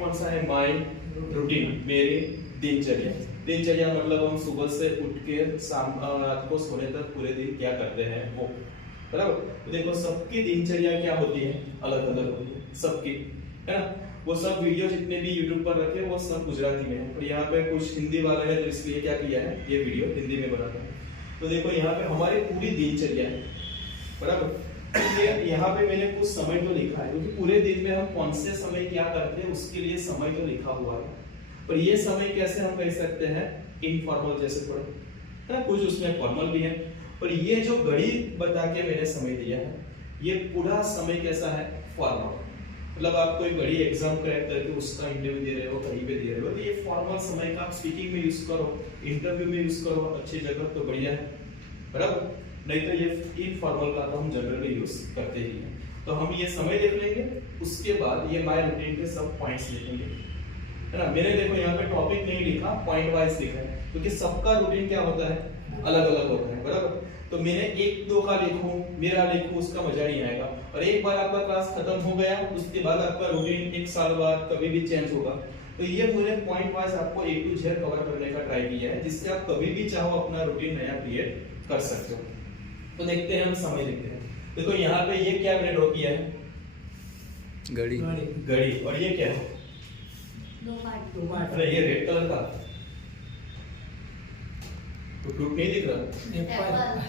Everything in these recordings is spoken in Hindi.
कौन सा है, माय रूटीन, मेरी दिनचर्या। दिनचर्या मतलब हम सुबह से उठ के शाम रात को सोने तक पूरे दिन क्या करते हैं वो, बराबर। तो देखो सबकी दिनचर्या क्या होती है, अलग अलग होती है सबकी, है ना। वो सब वीडियो जितने भी YouTube पर रखे वो सब गुजराती में है, और यहाँ पे कुछ हिंदी वाले हैं तो इसलिए क्या किया है, ये वीडियो हिंदी में बनाता है। तो देखो यहाँ पे हमारी पूरी दिनचर्या है, बराबर। यहाँ पे मैंने कुछ समय तो लिखा है, क्योंकि पूरे दिन में हम कौन से समय क्या करते हैं उसके लिए समय तो लिखा हुआ है। पर ये समय कैसे हम कह सकते हैं, इनफॉर्मल जैसे थोड़ा, है ना, कुछ उसमें फॉर्मल भी है। और ये जो घड़ी बता के मैंने समय दिया है, ये पूरा समय कैसा है, फॉर्मल। मतलब आप कोई बड़ी एग्जाम क्रैक करके उसका इंटरव्यू दे रहे हो, कहीं पे दे रहे हो, तो ये फॉर्मल समय का स्पीकिंग में यूज करो, इंटरव्यू में यूज करो, अच्छी जगह तो बढ़िया है, बराबर। नहीं तो ये इनफॉर्मल का तो हम जनरली यूज करते ही हैं। तो हम ये समय देख लेंगे, उसके बाद ये माय रूटीन के सब पॉइंट्स लिखेंगे, है ना। मैंने देखो यहाँ पे टॉपिक नहीं लिखा, पॉइंट वाइज लिखा है, क्योंकि सबका रूटीन क्या होता है, अलग अलग होता है, बराबर। तो मैंने एक दो का लिखूं, मेरा लिखूं, उसका मजा नहीं आएगा। और एक बार आपका क्लास खत्म हो गया, उसके बाद आपका रूटीन एक साल बाद कभी भी चेंज होगा। तो ये पूरे पॉइंट वाइज आपको A to Z कवर करने का ट्राई किया है, जिससे आप कभी भी चाहो अपना रूटीन नया क्रिएट कर सकते हो। तो देखते हैं, हम समय देखते हैं। देखो यहाँ पे ये क्या मैंने ड्रॉ किया है, घड़ी। घड़ी। और ये क्या है, अरे ये रेड कलर का तो फ्रूट नहीं दिख रहा,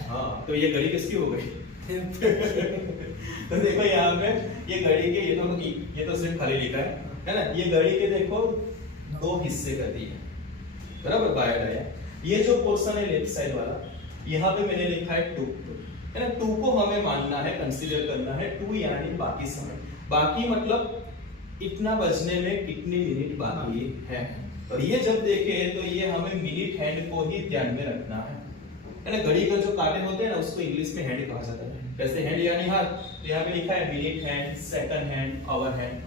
हाँ, तो ये घड़ी किसकी हो गई? तो देखो यहाँ पे ये घड़ी के ये तो सिर्फ खाली लिखा है ना। ये घड़ी के देखो दो हिस्से कर दिए, बराबर, बाय डाया। ये जो पोर्शन है लेफ्ट साइड वाला, यहाँ पे मैंने लिखा है 2, है ना। 2 को हमें मानना है, कंसीडर करना है 2 यानी बाकी समय। बाकी मतलब इतना बजने में कितने मिनट बाकी है। और ये जब देखे तो ये हमें मिनट हैंड को ही ध्यान में रखना है ना। घड़ी का जो कांटे होते हैं ना, उसको इंग्लिश में हैंड कहा जाता है। वैसे हैंड यानी हाथ, तो यहाँ पे लिखा है minute hand, second hand, hour hand,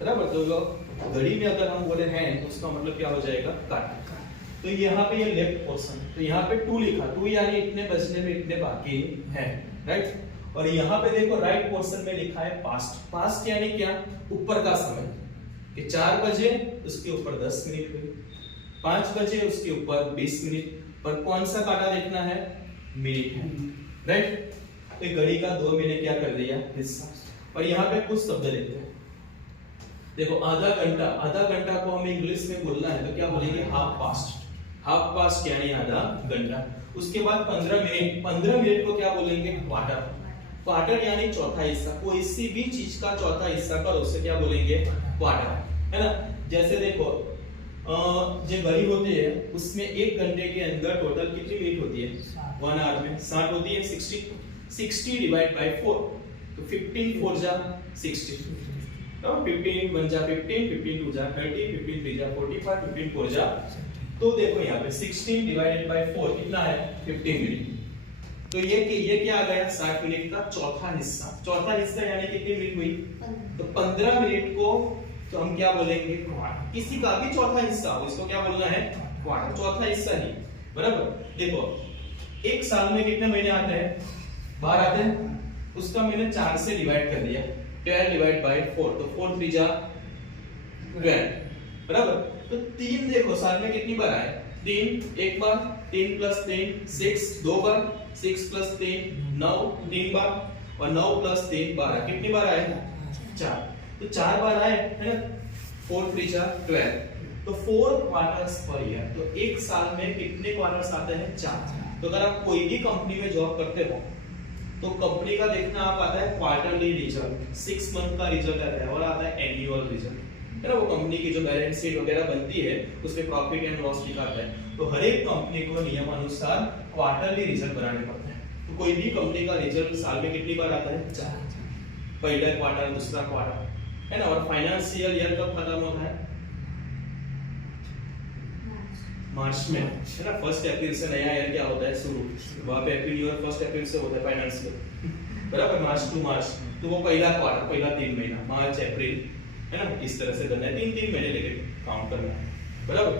बराबर। तो घड़ी में अगर हम बोले हैंड तो उसका मतलब क्या हो जाएगा, कांटा। तो यहाँ पे ये लेफ्ट पोर्शन, तो यहाँ पे 2 लिखा, 2 यानी इतने बजने में इतने बाकी है, राइट। और यहाँ पे देखो राइट पोर्शन में लिखा है पास्ट। पास्ट यानी क्या, ऊपर का समय, कि 4 बजे उसके ऊपर 10 मिनट हुए, 5 बजे उसके ऊपर 20 मिनट। पर कौन सा कांटा देखना है, मिनट है, राइट। तो घड़ी का 2 मैंने क्या कर दिया, हिस्सा। और यहाँ पे कुछ शब्द लेते हैं, देखो आधा घंटा, आधा घंटा को हमें इंग्लिश में बोलना है तो क्या बोलेंगे, हाफ पास्ट। हाफ पास्ट यानी आधा घंटा। उसके बाद 15 मिनट, 15 मिनट को क्या बोलेंगे, क्वार्टर। क्वार्टर यानी चौथा हिस्सा, कोई सी भी चीज का चौथा हिस्सा करो उसे क्या बोलेंगे, क्वार्टर, है ना। जैसे देखो जो घड़ी होती है उसमें 1 घंटे के अंदर टोटल कितनी मिनट होती है, 1 आवर में 60 होती है, 60 डिवाइड बाय 4, तो 15 4 जा 60, तो 15 1 जा 15, 15 2 जा 30, 15 3 जा 45, 15 4 जा, तो देखो यहाँ पे 16 डिवाइडेड बाय 4 कितना है, 15 मिनट। तो ये क्या आ गया, 60 मिनट का चौथा हिस्सा। चौथा हिस्सा यानी कितनी मिनट हुई, तो 15 मिनट को तो हम क्या बोलेंगे, क्वार्टर। किसी का भी चौथा हिस्सा हो, इसको क्या बोलना है, क्वार्टर, चौथा हिस्सा ही, बराबर। देखो एक साल में कितने महीने आते हैं, 12 आते हैं, उसका मैंने 4 से डिवाइड कर दिया, 12 डिवाइड बाय 4, तो 4 3 जा 12, बराबर। तो 3 देखो साल में कितनी बार आए, 3 एक बार, 3 प्लस 3 6 2 बार, 6 प्लस 3 9 3 बार, और 9 प्लस 3 12, कितनी बार आए, 4। तो 4 बार आए, है ना। 4 3 जा 12, तो 4 क्वार्टर्स पर ईयर। तो एक साल में कितने क्वार्टर्स आते हैं, 4। तो अगर आप कोई भी कंपनी में जॉब करते हो तो कंपनी का देखना आप आता है क्वार्टरली रिजल्ट, 6 मंथ का रिजल्ट आता है, और आता है एनुअल रिजल्ट, है ना। वो कंपनी की जो बैलेंस शीट वगैरह बनती है उसमें प्रॉफिट एंड लॉस लिखा है। तो हर एक कंपनी को नियमानुसार क्वार्टरली रिजल्ट बनाने पड़ते हैं। तो कोई भी कंपनी का रिजल्ट साल में कितनी बार आता है, 4। पहला क्वार्टर, दूसरा क्वार्टर, है ना। और फाइनेंशियल ईयर कब खत्म होता है, मार्च में, है ना। 1 अप्रैल से नया ईयर क्या होता है, शुरू। वहां पे हैप्पी न्यू ईयर 1 अप्रैल से होता है फाइनेंशियल, बराबर, मार्च टू मार्च। तो वो पहला क्वार्टर, पहला 3 महीना, मार्च अप्रैल, है ना। इस तरह से करना है, 3-3 महीने लेके काउंट करना है, बराबर।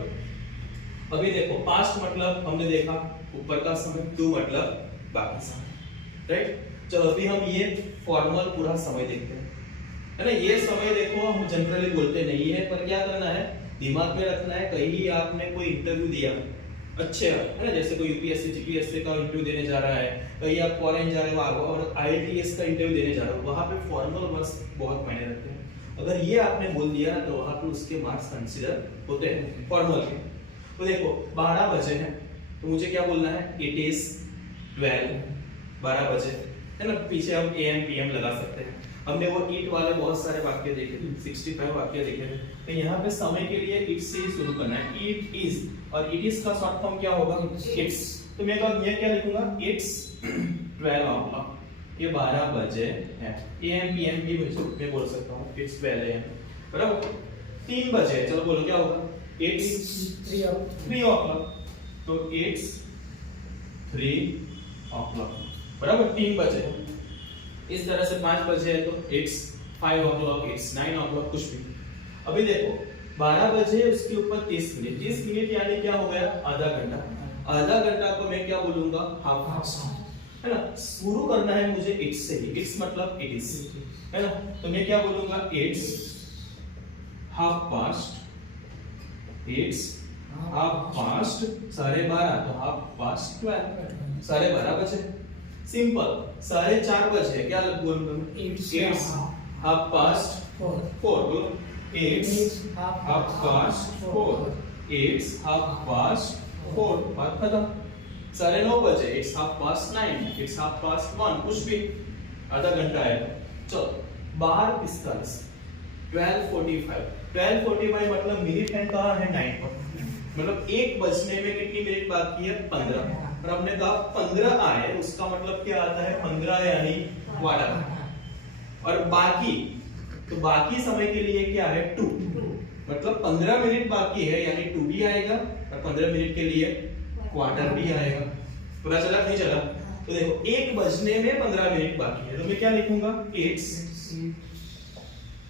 अभी देखो पास्ट मतलब हमने देखा ऊपर का समय, टू मतलब बाकी समय, राइट। चलो अभी हम ये फॉर्मल पूरा समय देखते हैं, है ना। ये समय देखो हम जनरली बोलते नहीं है, पर क्या दिमाग में रखना है, कहीं आपने कोई इंटरव्यू दिया अच्छे है ना, जैसे कोई यूपीएससी जीपीएससी का इंटरव्यू देने जा रहा है, कहीं आप फॉरेन जा रहे हो और आईएलटीएस का इंटरव्यू देने जा रहे हो, वहां पे फॉर्मल वर्ड्स बहुत मायने रखते हैं। अगर ये आपने बोल दिया ना तो वहां पे उसके मार्क्स कंसीडर होते हैं फॉर्मल के। तो देखो 12 बजे हैं तो मुझे क्या बोलना है, इट इज 12, 12 बजे है ना, पीछे हम एएम पीएम लगा सकते हैं। हमने वो ईट वाले बहुत सारे वाक्य देखे थे, 65 वाक्य देखे थे, तो यहाँ पे समय के लिए इट से ही शुरू करना है, इट इज, और इट इज का शॉर्ट फॉर्म क्या होगा, इट्स। तो मैं क्या लिखूंगा, इट्स 12 o'clock, ये 12 बजे है। एएम पीएम भी मैं बोल सकता हूँ, इट्स 12 AM, बराबर। 3 बजे, चलो बोलो क्या होगा, इट्स 3 o'clock, तो इट्स 3 o'clock, बराबर। 3 बजे। इस तरह से 5 बजे है तो इट्स 5 o'clock, इट्स 9 o'clock, कुछ भी। अभी देखो 12 बजे उसके ऊपर 30 मिनट, 30 मिनट यानी क्या हो गया, आधा घंटा। आधा घंटा को मैं क्या बोलूंगा, हाफ पास्ट, है ना। शुरू करना है मुझे इट्स से ही, इट्स मतलब इट इज, है ना। तो मैं क्या बोलूंगा, it's half past, it's half past 12:30, तो हाफ पास्ट 12, 12:30 बजे। सिंपल। 4:30 बजे क्या बोलूंगा, it's half past 4, it's half past 4, it's half past 4, बात खत्म। 9:30 बजे it's half past 9, it's half past 1, कुछ भी, आधा घंटा है। चलो 12:45, 12:45, 12:45 मतलब मिनट हैंड कहाँ है, 9 पर, मतलब 1 बजने में कितनी मिनट बाकी है, 15। और हमने कहा 15 आए, उसका मतलब क्या आता है, 15 यानी क्वार्टर। और बाकी, तो बाकी समय के लिए क्या है, 2, मतलब 15 मिनट बाकी है यानी 2 भी आएगा, और 15 मिनट के लिए क्वार्टर भी आएगा। पता चला नहीं चला? तो देखो 1 बजने में 15 मिनट बाकी है, तो मैं क्या लिखूंगा, इट्स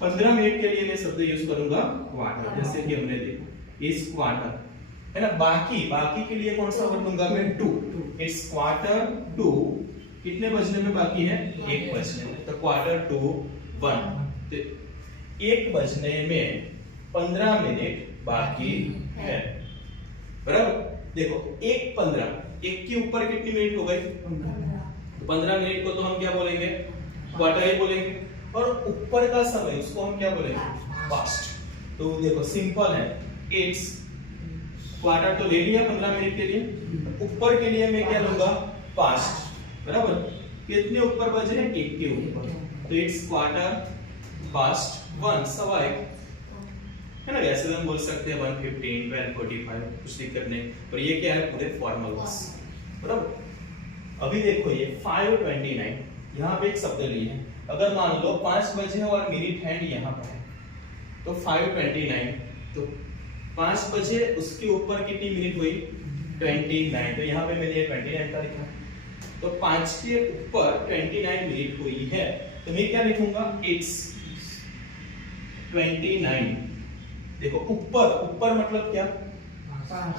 15 मिनट के लिए मैं शब्द यूज करूंगा क्वार्टर, जैसे कि हमने देखा इस क्वार्टर, है ना। बाकी के लिए कौन सा वर्ड लूंगा मैं, 2, इट्स क्वार्टर 2, कितने बजने में बाकी है, 1 बजने में, तो क्वार्टर 2 1, तो 1 बजने में 15 मिनट बाकी है, बराबर। देखो 1:15, 1 के ऊपर कितनी मिनट हो गई, 15 मिनट को तो हम क्या बोलेंगे, क्वार्टर ही बोलेंगे, और ऊपर का समय उसको हम क्या बोलेंगे, पास्ट। तो देखो सिंपल है, इट्स क्वार्टर तो ले लिया 15 मिनट के लिए, ऊपर के लिए मैं क्या लूंगा, पास्ट, बराबर। कितने ऊपर बजे हैं, 1 के ऊपर, तो इट्स क्वार्टर पास्ट 1, 1:15, है ना। ऐसे हम बोल सकते हैं 1:15, 12:45, कुछ दिक्कत नहीं। पर ये क्या है, पूरे फॉर्मल वर्ड्स, बराबर। अभी देखो ये 5:29, यहाँ पे एक शब्द लिए है, अगर मान लो 5 बजे और मिनट हैंड यहाँ पर है, तो 5:29, तो 5 बजे उसके ऊपर कितनी मिनट हुई, 29, तो यहाँ पे मैंने 29 का लिखा, तो 5 के ऊपर 29 मिनट हुई है, तो मैं क्या लिखूंगा, इट्स 29। देखो ऊपर मतलब क्या,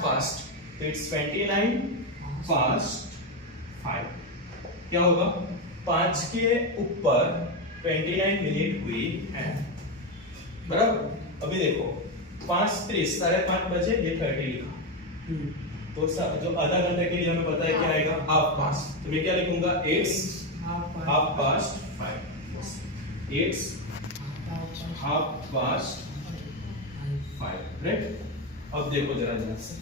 फास्ट, तो इट्स 29 फास्ट 5, क्या होगा, 5 के ऊपर 29 मिनट हुई है, बराबर। अभी देखो 5:30, 5:30 बजे, ये 30 लिखा, तो जो आधा घंटे के लिए हमें पता है क्या आएगा, हाफ पास्ट, तो मैं क्या लिखूंगा, it's half past 5, it's half past 5, right. अब देखो जरा से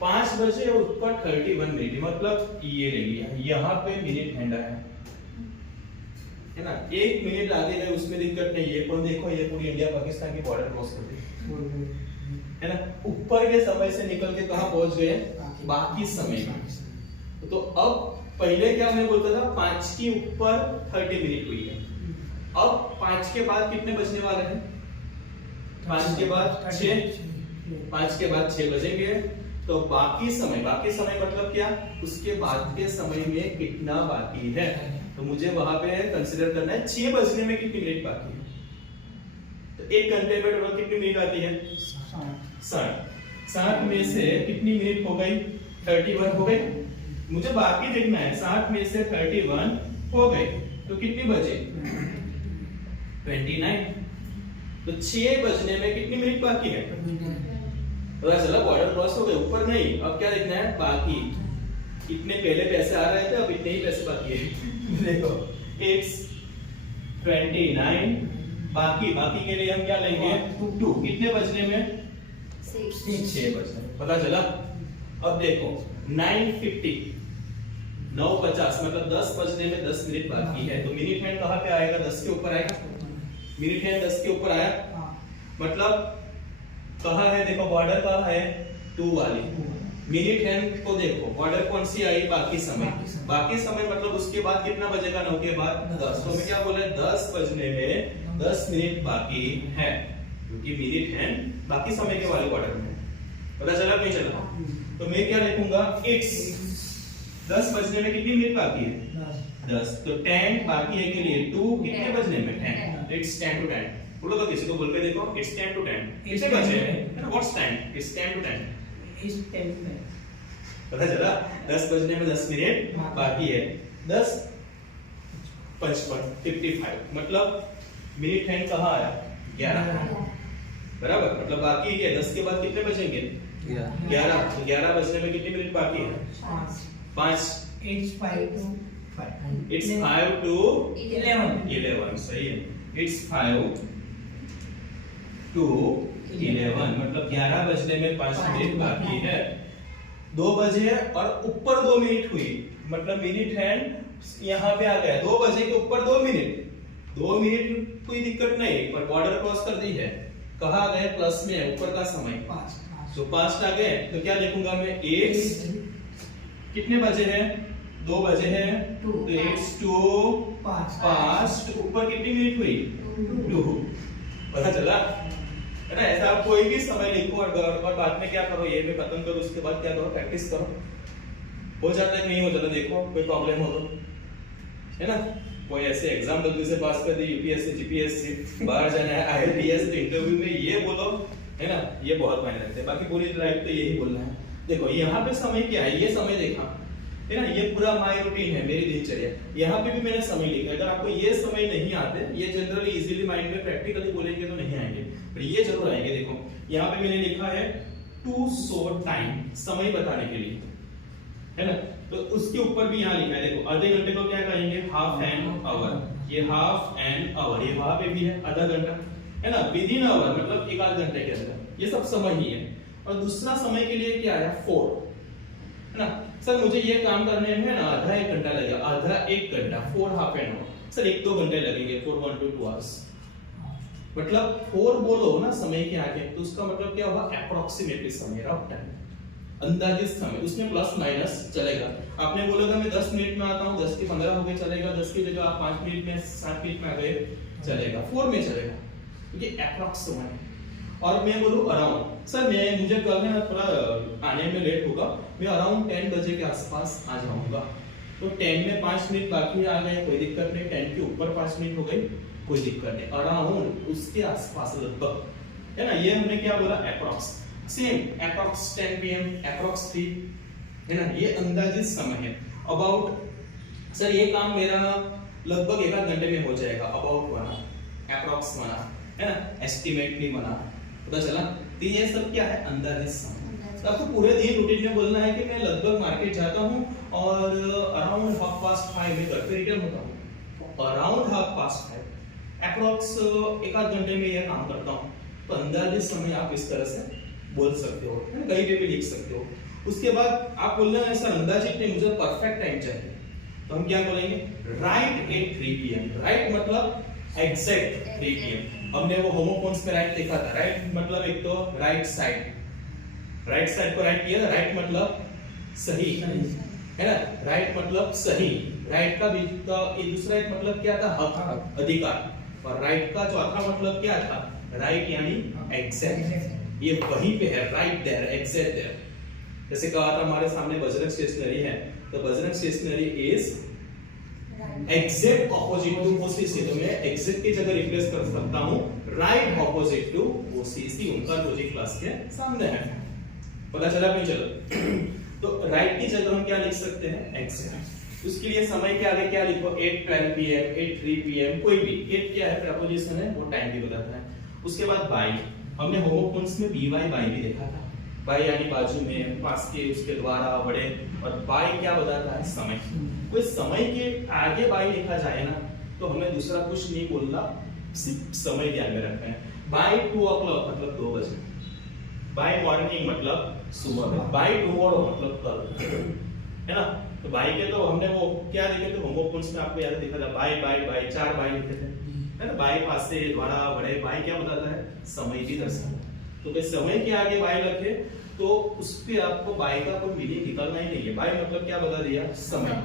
5 बजे और ऊपर 31 मिनट, मतलब ये ले लिया, यहाँ पे मिनट हैंड आया है ना, 1 मिनट आगे गए उसमें दिक्कत नहीं है, पर देखो ये पूरी इंडिया पाकिस्तान की बॉर्डर क्रॉस कर दी, है ना। ऊपर के समय से निकल के कहां पहुंच गए, बाकी समय में। तो अब पहले क्या मैं बोलता था, 5 के ऊपर 30 मिनट हुई है, अब 5 के बाद कितने बजने वाले हैं, 5 के बाद 6, 5 के बाद 6 बजेंगे, तो बाकी समय मतलब क्या, उसके बाद के समय में कितना बाकी है, तो मुझे वहां पे कंसीडर करना है 6 बजने में कितनी मिनट बाकी है, तो 1 घंटे में टोटल कितनी मिनट आती है, 60 में से कितनी मिनट हो गई, 31 हो गई, मुझे बाकी देखना है, 60 में से 31 हो गई, तो कितनी बजे, 29, तो 6 बजने में कितनी मिनट बाकी है, पता चला बॉर्डर क्रॉस हो गए, ऊपर नहीं। अब क्या लिखना है, बाकी। इतने पहले पैसे आ रहे थे, अब इतने ही पैसे बाकी है। देखो it's 29, बाकी के लिए हम क्या लेंगे 2। कितने बजने में 6 बजने। पता चला। अब देखो 9:50, 9:50 मतलब 10 बजने में 10 मिनट बाकी है। तो मिनट हैंड कहाँ पे आएगा, 10 के ऊपर आएगा। मिनट हैंड 10 के ऊपर आया, मतलब कहाँ है, देखो बॉर्डर कहाँ है 2 वाली। मिनट हैंड को देखो, बॉर्डर कौन सी आई, बाकी समय। बाकी समय मतलब उसके बाद कितना बजेगा, 9 के बाद 10। तो मैं क्या बोला है, 10 बजने में 10 मिनट बाकी है, क्योंकि मिनट हैंड बाकी समय के वाले बॉर्डर में। पता चला नहीं चला। तो मैं क्या लिखूंगा, इट्स 10 बजने में कितनी मिनट बाकी है, 10। तो 10 बाकी है के लिए 2 कितने बजने में 10। It's 10 to 10। बोलो तो किसी को बोल के देखो, इट्स 10 to 10 कितने बजे हैं, व्हाट्स टाइम, इट्स 10 to 10। पता चला। 10 बजने में 10 मिनट बाकी है। 10:55 मतलब मिनट हैंड कहाँ आया, 11 बराबर। मतलब बाकी है 10 के बाद कितने बजेंगे, 11। तो 11 बजने में कितने मिनट बाकी है, 5। It's 5 to 5. It's 5 to 11. 11 सही है। It's 5 to 11 मतलब 11 बजने में 5 मिनट बाकी है। 2 बजे और ऊपर 2 मिनट हुई, मतलब मिनट हैंड यहाँ पे आ गया। 2 बजे के ऊपर 2 मिनट, 2 मिनट कोई दिक्कत नहीं, पर बॉर्डर क्रॉस कर दी है। कहाँ गए, प्लस में है, ऊपर का समय 5। तो 5 आ गए, तो क्या लिखूंगा मैं, it's कितने बजे हैं, 2 बजे हैं। तो it's 5 ऊपर कितनी मिनट हुई, 2। पता चला है ना। ऐसा आप कोई भी समय लिखो और बाद में क्या करो, ये भी खत्म करो, उसके बाद क्या करो, प्रैक्टिस करो। हो जाता है नहीं हो जाता, देखो कोई प्रॉब्लम हो तो, है ना। कोई ऐसे एग्जाम जल्दी से पास कर दी, यूपीएससी जीपीएससी, बाहर जाना है आईएलटीएस, तो इंटरव्यू में ये बोलो, है ना, ये बहुत मायने रखते हैं। बाकी पूरी लाइफ तो यही बोलना है। देखो यहाँ पे समय क्या है, ये समय देखा है ना, ये पूरा माय रूटीन है, मेरी दिनचर्या। यहाँ पे भी मैंने समय लिखा है। अगर आपको ये समय नहीं आते, ये जनरली इजीली माइंड में प्रैक्टिकली बोलेंगे तो नहीं आएंगे, पर ये जरूर आएंगे। देखो यहाँ पे मैंने लिखा है टू शो टाइम, समय बताने के लिए, है ना। तो उसके ऊपर भी यहाँ लिखा है, देखो आधे घंटे को क्या कहेंगे, हाफ एन आवर। ये हाफ एन आवर, ये वहां पे भी है आधा घंटा, है ना। विद इन आवर मतलब एक आध घंटे के अंदर, ये सब समय ही है। और दूसरा समय के लिए क्या है, 4, है ना। सर मुझे ये काम करने में ना आधा 1 घंटा लगेगा, आधा 1 घंटा, 4 हाफ एन आवर। सर 1-2 घंटे लगेंगे, 4 1 to 2 hours। मतलब 4 बोलो ना समय के आगे, तो उसका मतलब क्या होगा, अप्रोक्सीमेटली समय, रफ टाइम, अंदाजित समय। उसमें प्लस माइनस चलेगा। आपने बोला था मैं 10 मिनट में आता हूँ, 10 के 15 हो गए चलेगा, 10 की जगह आप 5 मिनट में 7 मिनट में आ गए चलेगा, 4 में चलेगा, क्योंकि अप्रोक्स समय। और मैं बोलूं अराउंड, सर मुझे कल है थोड़ा आने में लेट होगा, मैं अराउंड 10 बजे के आसपास आ जाऊंगा। तो 10 में 5 मिनट बाकी आ गए, कोई दिक्कत नहीं। 10 के ऊपर 5 मिनट हो गए, कोई दिक्कत नहीं। अराउंड उसके आसपास लगभग, है ना। ये हमने क्या बोला, approx. Same approx 10 pm, approx 3, है ना। ये अंदाजित समय है। अबाउट, सर ये काम मेरा लगभग 1 घंटे में हो जाएगा। अबाउट बना, अप्रॉक्स बना, है ना, एस्टिमेट भी बना। पता चला। तो ये सब क्या है, अंदाजित समय। तो आपको पूरे दिन रूटीन में बोलना है कि मैं लगभग मार्केट जाता हूँ और अराउंड 5:30 में घर पे रिटर्न होता हूँ। अराउंड 5:30, अप्रॉक्स 1 घंटे में ये काम करता हूँ। तो अंदाजित समय आप इस तरह से बोल सकते हो, कहीं पे भी लिख सकते हो। उसके बाद आप बोलना है सर अंदाजित नहीं, मुझे परफेक्ट टाइम चाहिए। तो हम क्या बोलेंगे, राइट एट 3 PM। राइट मतलब एग्जैक्ट 3 PM। हमने वो होमोफोन्स में राइट देखा था। राइट मतलब एक तो राइट साइड, राइट साइड को राइट किया, राइट मतलब सही, है ना। राइट मतलब सही। राइट का ये दूसरा एक मतलब क्या था, हक, अधिकार। और राइट का चौथा मतलब क्या था, राइट यानी एग्जैक्ट। ये वहीं पे है, राइट देयर, एग्जैक्ट देयर। जैसे कहा था हमारे सामने बजरंग स्टेशनरी है, तो Bajrang stationery is exact opposite to OCC. तो मैं एग्जैक्ट की जगह रिप्लेस कर सकता हूं राइट ऑपोजिट टू ओसीसी, उनका जो जी क्लास के सामने है। पता चला नहीं चला। तो राइट की जगह हम क्या लिख सकते हैं, एग्जैक्ट। उसके लिए समय के आगे क्या लिखो, 8:12 PM, 8:03 PM, कोई भी। 8 क्या है, प्रीपोजिशन है, वो टाइम भी बताता है। उसके बाद बाई, हमने होमोफोन्स में BY बाई भी देखा था, बाय यानी बाजू में, पास के, उसके द्वारा, बड़े, और बाय क्या बताता है? समय। कोई समय के आगे बाय लिखा जाए ना तो हमें दूसरा कुछ नहीं बोलना, सिर्फ समय ध्यान में रखना है। बाय 2 o'clock मतलब 2 बजे, बाय मॉर्निंग मतलब सुबह में, बाय टुमारो मतलब कल, है ना? तो बाय के तो हमने वो क्या लिखे थे होमवर्क नोट्स में, आपको याद है, देखा था बाय बाय बाय, 4 बाय लिखे थे, है ना? बाय पास से, द्वारा, बड़े, बाय क्या बताता है? समय की दर्शाता है। तो भाई समय के आगे बाय रखे तो उस पे आपको बाय का कोई मीनिंग निकालना ही नहीं है। बाय मतलब क्या बता दिया? समय।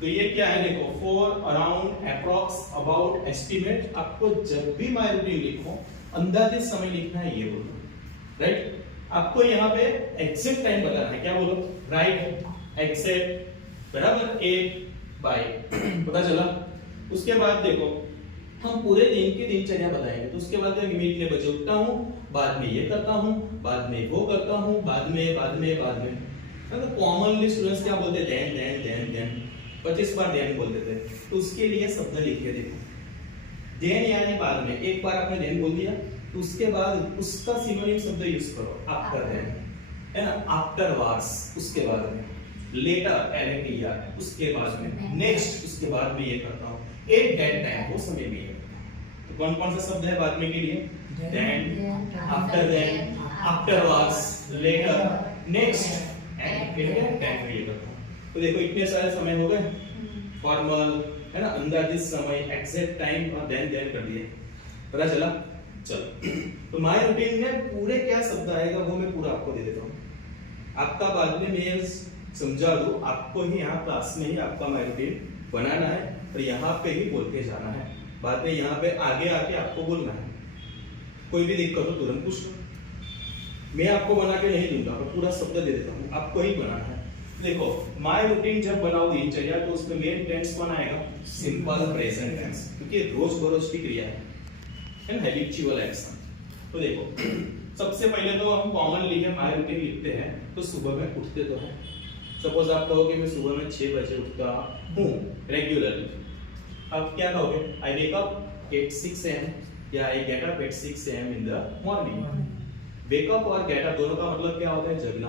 तो ये क्या है देखो, for, around, approx, about, estimate. आपको जब भी माय रूटीन लिखो अंदाजित समय लिखना है, ये बोलो, राइट? आपको यहाँ पे एग्जैक्ट टाइम बताना है, क्या बोलो? राइट, एग्जैक्ट, बराबर, 8 बाय, पता चला? उसके बाद देखो हम पूरे दिन की दिनचर्या बताएंगे, तो उसके बाद मैं इतने बजे उठता हूँ, बाद में ये करता हूँ, बाद में वो करता हूँ, बाद में। तो कॉमनली स्टूडेंट्स क्या बोलते हैं? देन 25 बार देन बोलते थे। तो उसके लिए शब्द लिखिए, देखो, देन यानी बाद में। एक बार आपने देन बोल दिया तो उसके बाद उसका सिनोनिम शब्द यूज करो, आफ्टर देन, है ना? आफ्टर वार्स, उसके बाद में, लेटर, LATER, उसके बाद में, नेक्स्ट, उसके बाद में ये करता हूँ, एट दैट टाइम, वो समय में। तो कौन कौन सा शब्द है बाद में के लिए? Then, after then, afterwards, later, next and फिर टाइम में ये करता हूं। तो देखो इतने सारे समय हो गए, फॉर्मल, है ना, अंदाजित समय, एग्जैक्ट टाइम और देन कर दिए, पता चला? चलो, तो माय रूटीन में पूरे क्या शब्द आएगा वो मैं पूरा आपको दे देता हूं। आपका बाद में मैं समझा दूं, आपको ही यहाँ क्लास में ही आपका माय रूटीन बनाना है और यहाँ पे ही बोल के जाना है। बाद में यहाँ पे आगे आके आपको बोलना है। कोई भी दिक्कत हो तुरंत पूछ लो, मैं आपको बना के नहीं दूंगा, मैं पूरा शब्द दे देता हूँ, आपको ही बनाना है। देखो माय रूटीन जब बनाओ दिनचर्या तो उसमें मेन टेंस कौन आएगा? सिंपल प्रेजेंट टेंस, क्योंकि रोज बरोज की क्रिया है ना, हैबिचुअल एक्शन। तो देखो सबसे पहले तो हम कॉमनली है माय रूटीन लिखते हैं, तो सुबह में उठते तो हैं। सपोज आप कहोगे मैं सुबह में 6 बजे उठता हूँ रेगुलरली, अब क्या कहोगे? आई वेक अप एट 6 AM या I get up at 6 AM in the morning. Wake up और गेट अप दोनों का मतलब क्या होता है? जगना,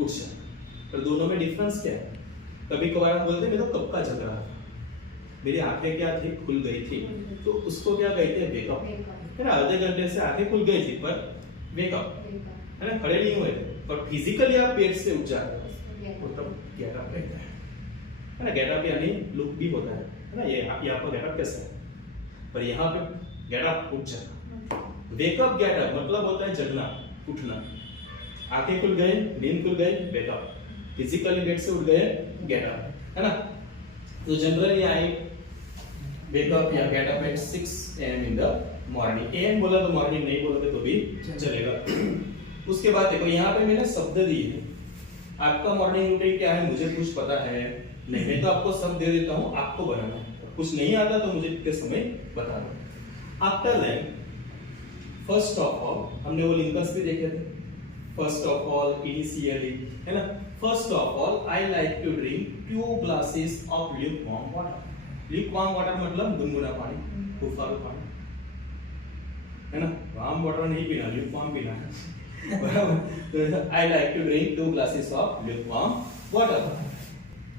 उठ जाना। पर दोनों में डिफरेंस क्या है? कभी कभार हम बोलते हैं मैं तो कब का जग रहा था, मेरी आंखें क्या थी? खुल गई थी, तो उसको क्या कहते हैं? वेक अप, है ना? आधे घंटे से आंखें खुल गई थी पर वेक अप, है ना, खड़े नहीं हुए, पर फिजिकली आप बेड से उठ जाते हो तो तब गेट अप कहते हैं, है ना? गेट अप यानी लुक भी होता है ना, ये आपका गेट अप कैसा है, पर यहाँ पे गेट अप, उठ जाना। वेक अप गेट अप मतलब होता है जगना, उठना। आंखें खुल गए, नींद खुल गई, वेक अप। फिजिकली बेड से उठ गए, गेट अप, है ना? तो जनरली आई वेक अप या get up at 6 AM in the morning. AM बोला तो मॉर्निंग, नहीं बोलोगे तो भी चलेगा। उसके बाद देखो यहाँ पे मैंने शब्द दिए, आपका मॉर्निंग रूटीन क्या है मुझे कुछ पता है नहीं, मैं तो आपको सब दे देता हूँ, आपको बनाना है। कुछ नहीं आता तो मुझे कितने समय बता दो। After line, first of all, हमने वो लिंकर्स भी देखे थे। फर्स्ट ऑफ ऑल, इनिशियली, है ना? First of all I like to drink 2 glasses of lukewarm water. Lukewarm water मतलब गुनगुना पानी, हुफारू पानी, है ना? वार्म वाटर नहीं पीना, ल्यूकवार्म पीना है। बराबर? I like to drink 2 glasses of lukewarm water,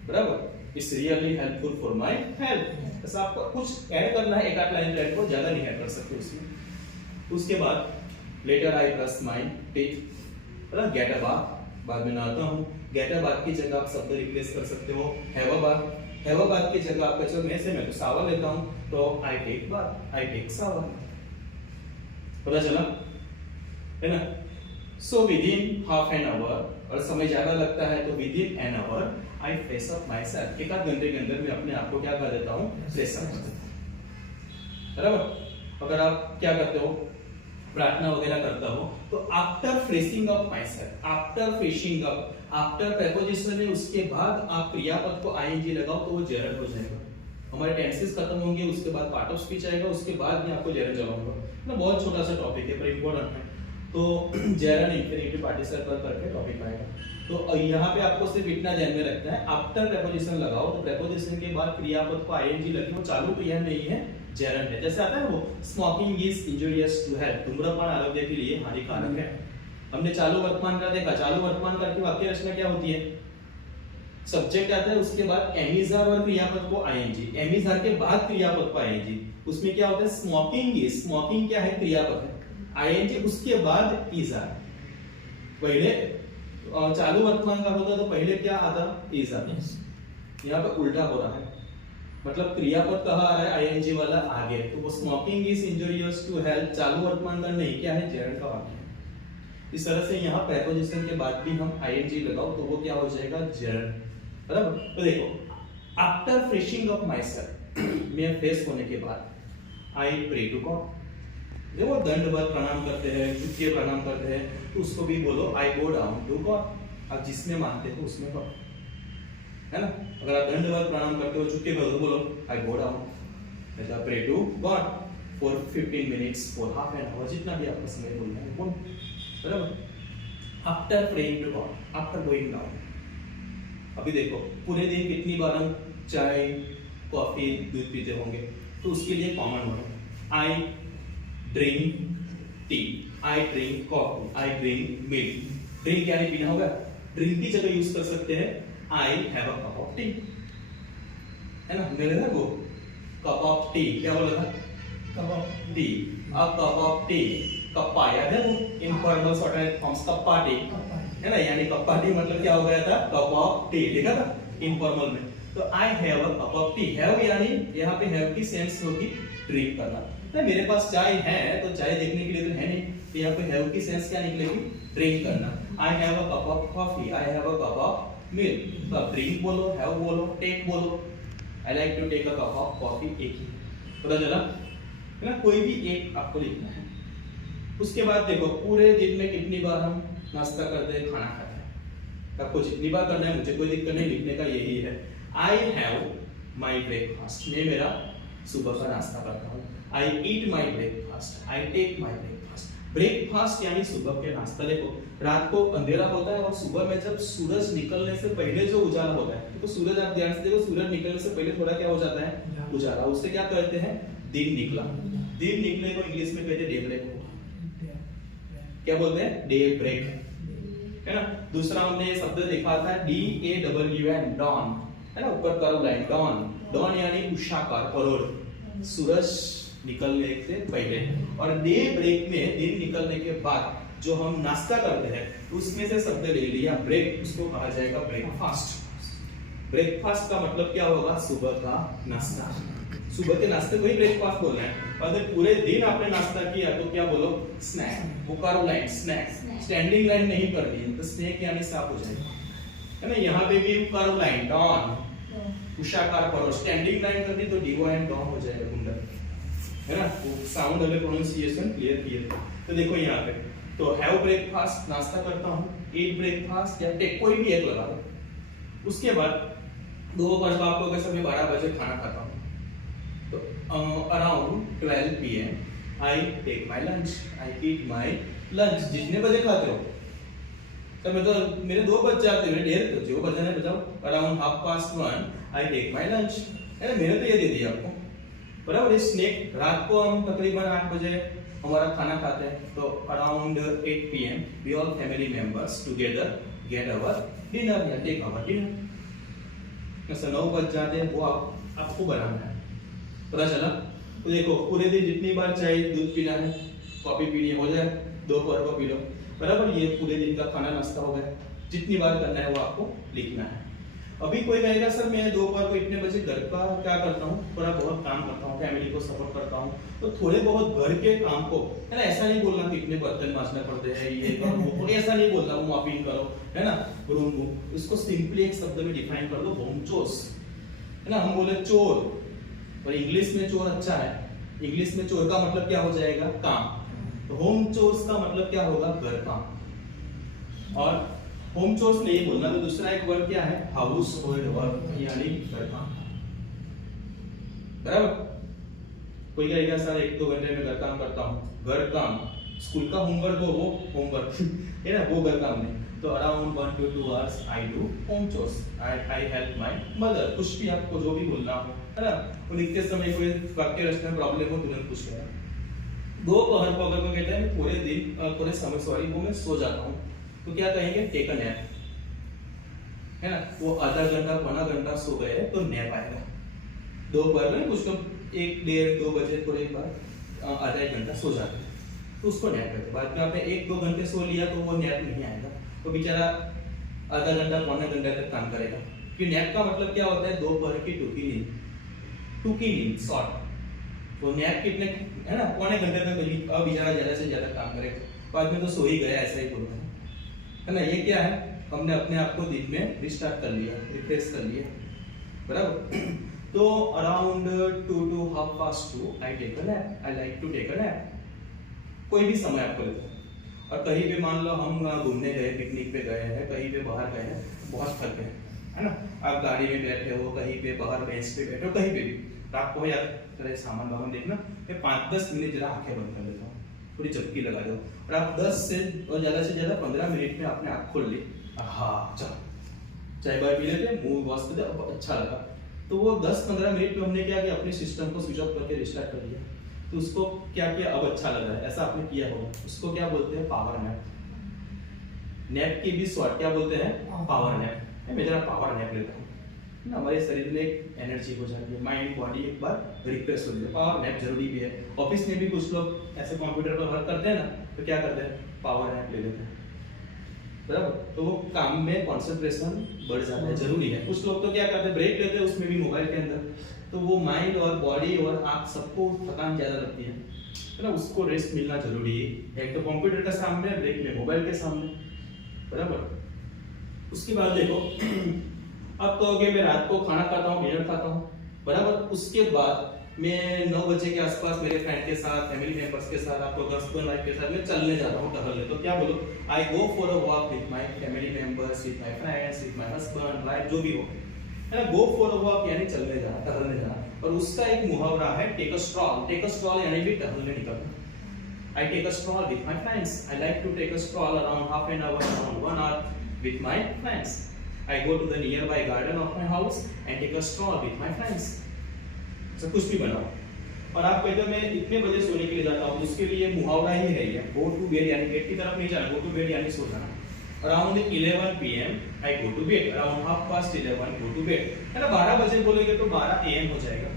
बराबर? It's really helpful for my health. बस आपको कुछ ऐड करना है, एक आध लाइन ऐड को, ज्यादा नहीं ऐड कर सकते उसमें। उसके बाद later I brush my teeth, मतलब गेट अ बाथ, बाद में नहाता हूँ। गेट अ बाथ की जगह आप शब्द रिप्लेस कर सकते हो have a bath. Have a bath की जगह आपका चलो मैं से मैं तो शावर लेता हूँ, तो I take bath, I take shower, पता चला, है ना? So within half an hour, और समय ज्यादा लगता है तो within an hour I fresh up myself. एक आध घंटे के अंदर मैं अपने आप को क्या कर देता हूँ? फ्रेश अप कर देता हूँ, बराबर? अगर आप क्या करते हो, प्रार्थना वगैरह करता हो, तो after freshing up my self, after freshing up, after preposition है, उसके बाद आप क्रियापद को आईएनजी लगाओ तो वो जेरंड हो जाएगा। हमारे टेंसेस खत्म होंगे, उसके बाद पार्ट ऑफ स्पीच आएगा, उसके बाद मैं आपको जेरंड लगाऊंगा ना। बहुत छोटा सा टॉपिक है पर इंपॉर्टेंट है, तो जेरंड इंफिनिटिव पार्टिसिपल करके टॉपिक आएगा। तो यहाँ पे आपको सिर्फ इतना ध्यान में रखना है, आफ्टर प्रेपोजिशन लगाओ तो प्रेपोजिशन के बाद क्रियापद को आईएनजी लगे, वो चालू क्रिया नहीं है, जेरंड है। जैसे आता है वो smoking is injurious to health, धूम्रपान आरोग्य के लिए हानिकारक है, हमने चालू वर्तमान काल देखा। चालू वर्तमान काल की वाक्य रचना क्या होती है? सब्जेक्ट आता है, उसके बाद एमिजार और क्रियापद को आईएनजी, एमिजार के बाद क्रियापद को आईएनजी। उसमें क्या होता है? स्मोकिंग इज, स्मोकिंग क्या है? क्रियापद है, आईएनजी उसके बाद इजार। पहले चालू वर्तमान काल होता तो पहले क्या आता? इजार। यहाँ पे उल्टा हो रहा है, मतलब क्रियापद कहाँ आ रहा है? आईएनजी वाला आगे। तो वो smoking is injurious to health चालू वर्तमान काल नहीं, क्या है? जेरंड का वाक्य है। इस तरह से यहाँ प्रेपोजिशन के बाद भी हम आईएनजी लगाओ तो वो क्या हो जाएगा? जेरंड, बराबर। तो देखो, after freshing of my self, मैं फ्रेश होने के बाद, आई प्रे टू गॉड। देखो दंडवत प्रणाम करते हैं, झुक प्रणाम करते हैं, तो उसको भी बोलो I go down to God. अब जिसमें मानते हो उसमें करो, है ना। अगर आप दंडवत प्रणाम करते हो, झुक के करो तो बोलो आई गो डाउन, मतलब pray to God for 15 minutes, for half an hour, जितना भी आपको समय बोलना है बोलो, बराबर। After praying to God, after going down. अभी देखो पूरे दिन कितनी बार हम चाय, कॉफी, दूध पीते होंगे, तो उसके लिए common word I drink tea, I drink coffee, I drink milk. Drink यानी पीना होगा, ड्रिंक की जगह यूज कर सकते हैं आई have a cup of T, है ना। मेरे ना वो कप ऑफ टी क्या बोला था? Cup of T, a cup of T, kappa याद है वो informal short forms kappa T, है ना। यानी कप्पा टी मतलब क्या हो गया था? कप ऑफ टी, ठीक है ना, इनफॉर्मल में। तो आई have a cup of T, have यानी यहाँ पे हैव की सेंस होगी ड्रिंक करना। तो मेरे पास चाय है तो चाय देखने के लिए तो है नहीं, तो यहाँ पे हैव की सेंस क्या निकलेगी? ड्रिंक करना। I have a cup of coffee, I have a cup of milk. तो ड्रिंक बोलो, हैव बोलो, टेक बोलो। I like to take a cup of coffee, एक ही पता चला, है ना। कोई भी एक आपको लिखना है। उसके बाद देखो पूरे दिन में कितनी बार हम नाश्ता करते हैं, खाना खाते हैं। आपको जितनी बार करना है, मुझे कोई दिक्कत नहीं, लिखने का यही है। आई हैव माई ब्रेकफास्ट, मैं मेरा सुबह का नाश्ता करता हूँ। I eat my breakfast, I take my breakfast. Breakfast यानी सुबह के नाश्ता। देखो रात को अंधेरा होता है और सुबह में जब सूरज निकलने से पहले जो उजाला होता है, तो सूरज आप ध्यान से देखो, सूरज निकलने से पहले थोड़ा क्या हो जाता है? उजाला। उससे क्या कहते हैं? दिन निकला। दिन निकले को इंग्लिश में कहते हैं डे ब्रेक। क्या बोलते हैं? डे ब्रेक, है ना। दूसरा हमने शब्द देखा था DAWN, डॉन, है ना, ऊपर कर्व लाइन, डॉन। डॉन यानी उषाकार, परोर, सूरज निकलने से पहले। और डे ब्रेक में दिन निकलने के बाद जो हम नाश्ता करते हैं, उसमें से शब्द ले लिया ब्रेक, उसको कहा जाएगा ब्रेकफास्ट। ब्रेकफास्ट का मतलब क्या होगा? सुबह का नाश्ता। सुबह के नाश्ते को ही ब्रेकफास्ट बोलना है। अगर पूरे दिन आपने नाश्ता किया तो क्या बोलो? स्नैक। वो curve line snack, standing line नहीं करनी है, तो स्नैक यानी साफ हो जाएगा, है ना। यहाँ पे भी कर्व लाइन डॉन, उषाकार परो, स्टैंडिंग लाइन करनी तो DON डॉन हो जाएगा, गुंडा, है ना। वो साउंड अगर प्रोनाउंसिएशन क्लियर किया तो देखो यहाँ पे तो हैव ब्रेकफास्ट, नाश्ता करता हूँ, ईट ब्रेकफास्ट या टेक, कोई भी एक लगा दो। उसके बाद दोपहर आपको अगर समय 12 बजे खाना खाता हूँ, तो around 12 PM I take my lunch, I eat my lunch. जितने बजे खाते हो, तो मतलब मेरे 2 बज जाते हैं, ढेर तो जो बजाना है बताओ। Around 1:30 I take my lunch, है ना। मैंने तो ये दे दिया आपको, बराबर। इस स्नैक रात को हम तकरीबन 8 बजे हमारा खाना खाते हैं, तो around 8 PM we all family members together get our dinner या टेक अवर डिनर। ऐसा 9 बज जाते हैं, वो आपको बनाना है, पता चला। तो देखो पूरे दिन जितनी बार चाय, दूध पीना है, कॉफी पीनी हो जाए, दोपहर को पी लो, बराबर। ये पूरे दिन का खाना नाश्ता हो गया। जितनी बार करना है वो आपको लिखना है। अभी कोई कहेगा सर मैं दोपहर को इतने बजे घर का क्या करता हूँ, थोड़ा बहुत काम करता हूँ, फैमिली को सपोर्ट करता हूँ, तो थोड़े बहुत घर के काम को, है ना, ऐसा नहीं बोलना कि इतने बर्तन मांजने पड़ते हैं, ये करो वो, ऐसा नहीं बोलना, वो मॉपिंग करो, है ना, रूम। इसको सिंपली एक शब्द में डिफाइन कर दो, होम चोर्स, है ना। हम बोले चोर, पर इंग्लिश में चोर अच्छा है, इंग्लिश में चोर का मतलब क्या हो जाएगा? काम। तो होम चोर्स का मतलब क्या होगा? घर काम। और होम चोर्स नहीं बोलना, तो दूसरा एक वर्ड क्या है? हाउस होल्ड वर्क, यानी घर काम, बराबर। कोई कहेगा सर 1-2 घंटे में घर काम करता हूँ, घर काम स्कूल का होमवर्क हो, वो होमवर्क है ना, वो घर काम नहीं। तो around 1 to 2 hours I do home chores, I help my mother. कुछ भी आपको जो भी बोलना हो, है ना। वो लिखते समय कोई वाक्य रचना में प्रॉब्लम हो तुरंत पूछ लेना। दोपहर को अगर कोई कहता है मैं पूरे दिन पूरे समय सॉरी वो मैं सो जाता हूँ, तो क्या कहेंगे? टेक अ नैप, है ना? वो आधा घंटा पौना घंटा सो गए तो नैप आएगा। दोपहर में कुछ कम 1 डेढ़ 2 बजे थोड़ी बार आधा एक घंटा सो जाते हैं, तो उसको नैप कहते हैं। बाद में आपने 1-2 घंटे सो लिया तो वो नैप नहीं आएगा, तो बेचारा आधा घंटा पौने घंटे तक काम करेगा। कि नैप का मतलब क्या होता है? दोपहर की टूकी नींद शॉर्ट। वो नैप कितने, है ना, पौने घंटे तक बेचारा ज्यादा से ज्यादा काम करेगा, बाद में तो सो ही गया, ऐसा ही बोलना है ना? ये क्या है? हमने अपने आप को दिन में रिस्टार्ट कर लिया, रिफ्रेश कर लिया, बराबर। तो around 2 to 2:30 I take a nap, I like to take a nap. कोई भी समय आपको लेता है। और कहीं पे मान लो हम घूमने गए, पिकनिक पे गए हैं, कहीं पे बाहर गए हैं, बहुत थक गए, है ना? आप गाड़ी में बैठे हो, कहीं पे बाहर बेंच पे बैठे हो, कहीं पे भी, तो आपको यार तेरे सामान वामान देखना, मैं 5-10 मिनट जरा आंखें बंद कर लेता हूँ, थोड़ी झपकी लगा दो, और आप 10 से ज्यादा 15 मिनट में आपने आँख खोल ली, हाँ चलो चाय बाय पी लेते, मुंह वॉश करते, अच्छा लगा। तो वो 10-15 मिनट में हमने क्या किया? अपने सिस्टम को स्विच ऑफ करके रिस्टार्ट कर दिया। तो उसको क्या किया? अब अच्छा लग रहा है, ऐसा आपने किया होगा। उसको क्या बोलते हैं? Power nap. नैप की भी शॉर्ट क्या बोलते हैं? Power nap. मैं जरा पावर नैप लेता हूँ ना, हमारे शरीर में एक एनर्जी हो जाती है, माइंड बॉडी एक बार रिफ्रेश हो जाती है। पावर नैप जरूरी भी है। ऑफिस में भी कुछ लोग ऐसे कंप्यूटर पर वर्क करते हैं ना, तो क्या करते हैं? पावर नैप ले लेते हैं, बराबर। तो वो काम में कंसंट्रेशन बढ़ जाता है, जरूरी है। कुछ लोग तो क्या करते हैं? ब्रेक लेते हैं, उसमें भी मोबाइल के अंदर, तो वो माइंड और बॉडी और आंख सबको थकान ज्यादा लगती है ना, उसको रेस्ट मिलना जरूरी है। एक तो कंप्यूटर के सामने, ब्रेक में मोबाइल के सामने, बराबर। उसके बाद देखो अब तो मैं रात को खाना खाता हूँ, डिनर खाता हूँ, बराबर। उसके बाद मैं 9 बजे के आसपास मेरे फ्रेंड के साथ, फैमिली मेंबर्स के साथ, आपको हस्बैंड वाइफ के साथ मैं चलने जाता हूँ, टहलने। तो क्या बोलो? I go for a walk with my family members, with my friends, with my husband wife, जो भी हो, है ना? गो फॉर अ वॉक यानी चलने जाना, टहलने जाना। और उसका एक मुहावरा है take a stroll. Take a stroll यानी भी टहलने निकलना। I take a stroll with my friends, I like to take a stroll around half an hour, around 1 hour with my friends. I go to the nearby garden of my house and take a stroll with my friends. सब कुछ भी बनाओ। और आप कहते हो मैं इतने बजे सोने के लिए जाता हूँ, उसके लिए मुहावरा ही है ये, go to bed यानी बेड की तरफ नहीं जाना, go to bed यानी सो जाना। Around 11 PM I go to bed, around 11:30 go to bed, है ना? 12 बजे बोलेगे तो 12 AM हो जाएगा,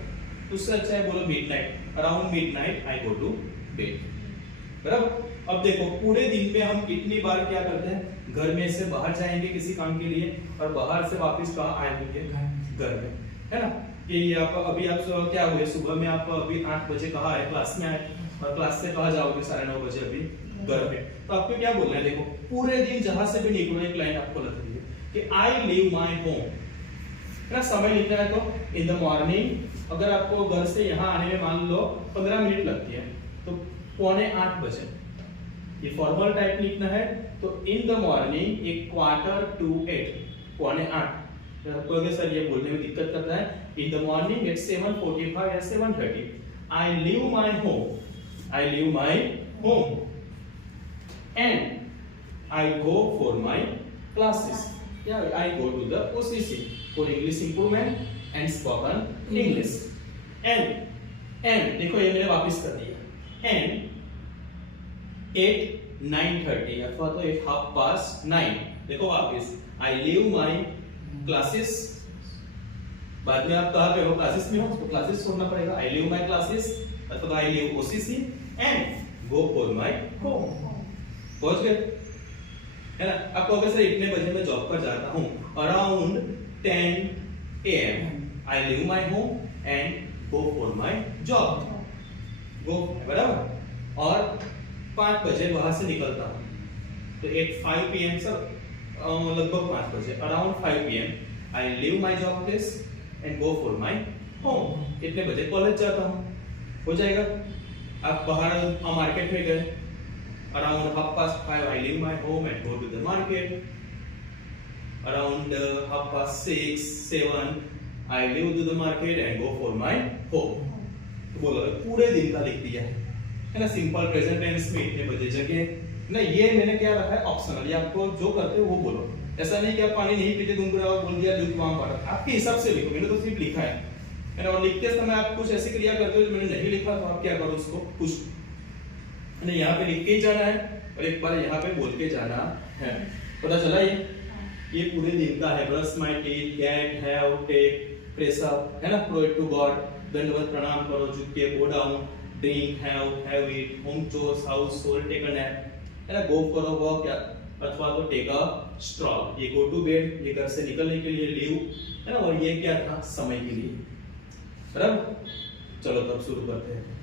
उससे अच्छा है बोलो midnight, around midnight I go to bed, बराबर। अब देखो पूरे दिन में हम कितनी बार क्या करते हैं? घर में से बाहर जाएंगे किसी काम के लिए, और बाहर से वापस कहाँ आएंगे? घर में, है ना? कि आप अभी आप क्या हुए? सुबह में आप अभी 8 बजे कहाँ आए? क्लास में आए, और क्लास से कहाँ जाओगे? 9:30 बजे अभी घर में। तो आपको क्या बोलना है? देखो पूरे दिन जहां से भी निकलो, एक लाइन आपको लग रही है कि आई लीव माई होम, है ना? समय लिखना है तो इन द मॉर्निंग। अगर आपको घर से यहाँ आने में मान लो 15 मिनट लगती है, तो 7:45 बजे ये फॉर्मल टाइप लिखना है। तो इन द मॉर्निंग 7:45, 7:45। आपको सर ये बोलने में दिक्कत करता है, इन द मॉर्निंग एट 7:45 या 7:30 I leave my home, I leave my home and I go for my classes, या I go to the OCC for English improvement and spoken English. And देखो ये मैंने वापस कर दिया, एंड 9:30 अथवा तो 9:30, देखो वापस आई लीव माई क्लासेस। बाद में आप कहाँ पे हो? क्लासेस में हो, तो क्लासेस छोड़ना पड़ेगा। आई लीव माई क्लासेस अथवा I leave OCC and go for my home. पहुंच गए, है ना? आपको अगर सर इतने बजे मैं जॉब पर जाता हूँ, around 10 AM I leave my home and go for my job, go, बराबर। और 5 बजे वहां से निकलता हूँ, तो 5 PM सर लगभग 5 बजे, around 5 PM I leave my job place and go for my home. इतने बजे कॉलेज जाता हूँ, हो जाएगा। आप बाहर मार्केट में गए, around 5:30 I leave my home and go to the market, around 6:30, 7 I leave to the market and go for my home. तो बोलो पूरे दिन का लिख दिया है ना? सिंपल प्रेजेंट टेंस में इतने बजे जगह ना, ये मैंने क्या रखा है? ऑप्शनल। ये आपको जो करते हो वो बोलो, ऐसा नहीं कि आप पानी नहीं पीते गुनगुना बोल दिया लिख वहां पर, आपके हिसाब से लिखो। मैंने तो सिर्फ लिखा है ना? और लिखते समय आप कुछ ऐसी क्रिया करते हो जो मैंने नहीं लिखा, तो आप क्या करो? उसको पुश है यहाँ पे लिख के ही जाना है और एक बार यहाँ पे बोल के जाना है। पता चला ये पूरे दिन का है। Brush my teeth, get, have, take, press up, है ना, प्रो टू गॉड, दंडवत प्रणाम करो, झुक के, go down, drink, have it, home chores, household, take a nap, है ना, गो फॉर अ वॉक अथवा तो टेक अ स्ट्रॉल। ये गो टू बेड, ये घर से निकलने के लिए, लीव, है ना, और ये क्या था, समय के लिए। बराबर। चलो तब शुरू करते हैं।